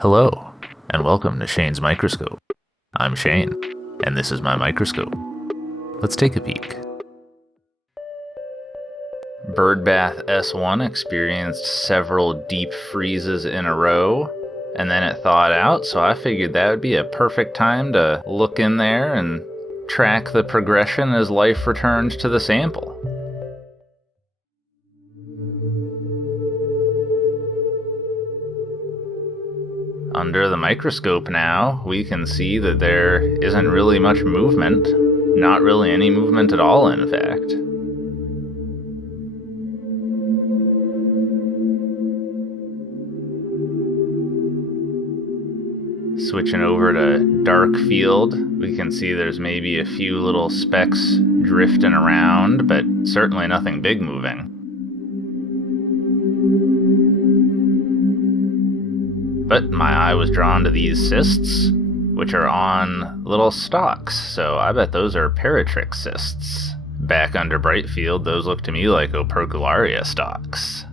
Hello, and welcome to Shane's Microscope. I'm Shane, and this is my microscope. Let's take a peek. Birdbath S1 experienced several deep freezes in a row, and then it thawed out, so I figured that would be a perfect time to look in there and track the progression as life returns to the sample. Under the microscope now, we can see that there isn't really much movement. Not really any movement at all, in fact. Switching over to dark field, we can see there's maybe a few little specks drifting around, but certainly nothing big moving. But my eye was drawn to these cysts, which are on little stalks, so I bet those are paratrix cysts. Back under bright field, those look to me like opercularia stalks.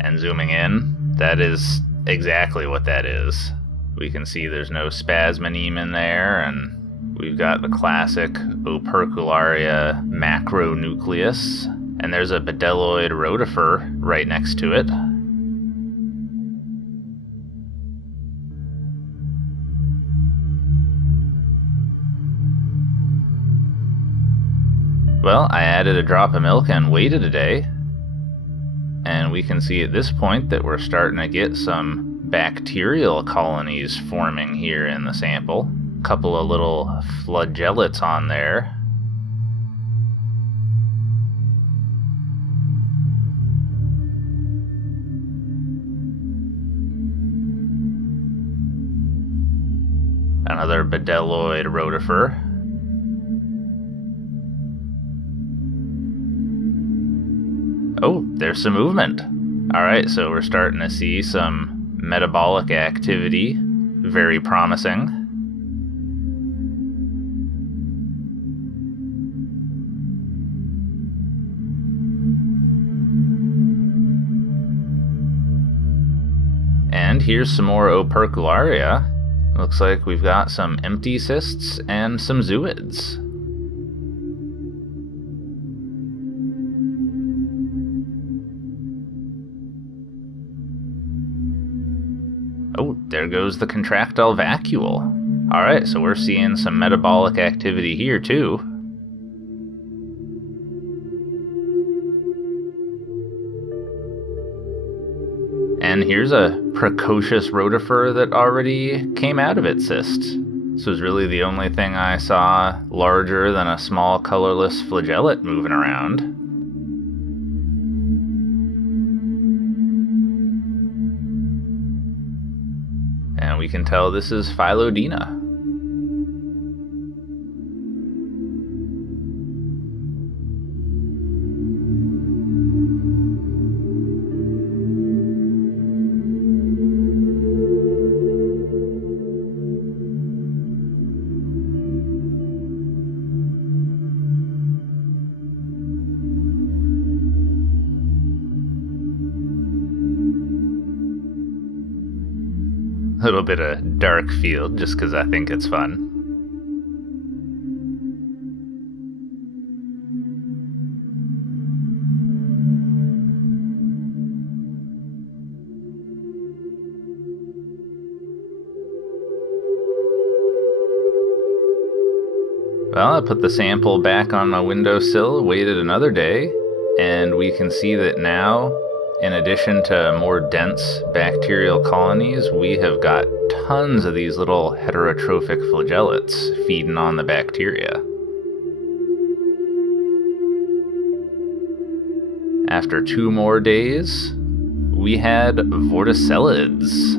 And zooming in, that is exactly what that is. We can see there's no spasmoneme in there, and we've got the classic opercularia macronucleus. And there's a bedelloid rotifer right next to it. Well, I added a drop of milk and waited a day. And we can see at this point that we're starting to get some bacterial colonies forming here in the sample. A couple of little flagellates on there. Another bedelloid rotifer. Oh, there's some movement. Alright, so we're starting to see some metabolic activity. Very promising. And here's some more opercularia. Looks like we've got some empty cysts and some zooids. Oh, there goes the contractile vacuole. Alright, so we're seeing some metabolic activity here too. And here's a precocious rotifer that already came out of its cyst. This was really the only thing I saw larger than a small colorless flagellate moving around. And we can tell this is Phylodina. A little bit of dark field just because I think it's fun. Well, I put the sample back on my windowsill, waited another day, and we can see that now, in addition to more dense bacterial colonies, we have got tons of these little heterotrophic flagellates feeding on the bacteria. After 2 more days, we had vorticellids.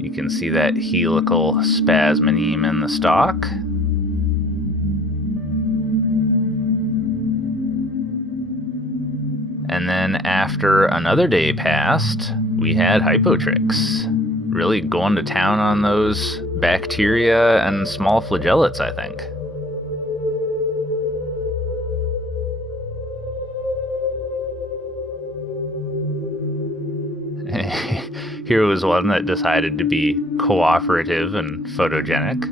You can see that helical spasmoneme in the stalk. And then after another day passed, we had hypotrix. Really going to town on those bacteria and small flagellates, I think. Here was one that decided to be cooperative and photogenic.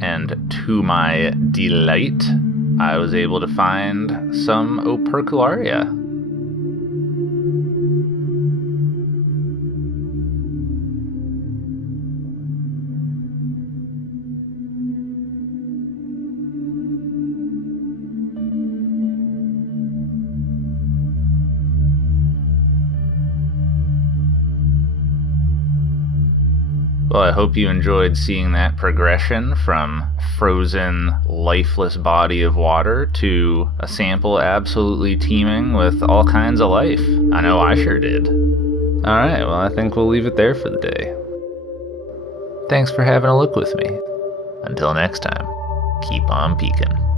And to my delight, I was able to find some opercularia. Well, I hope you enjoyed seeing that progression from frozen, lifeless body of water to a sample absolutely teeming with all kinds of life. I know I sure did. Alright, well, I think we'll leave it there for the day. Thanks for having a look with me. Until next time, keep on peeking.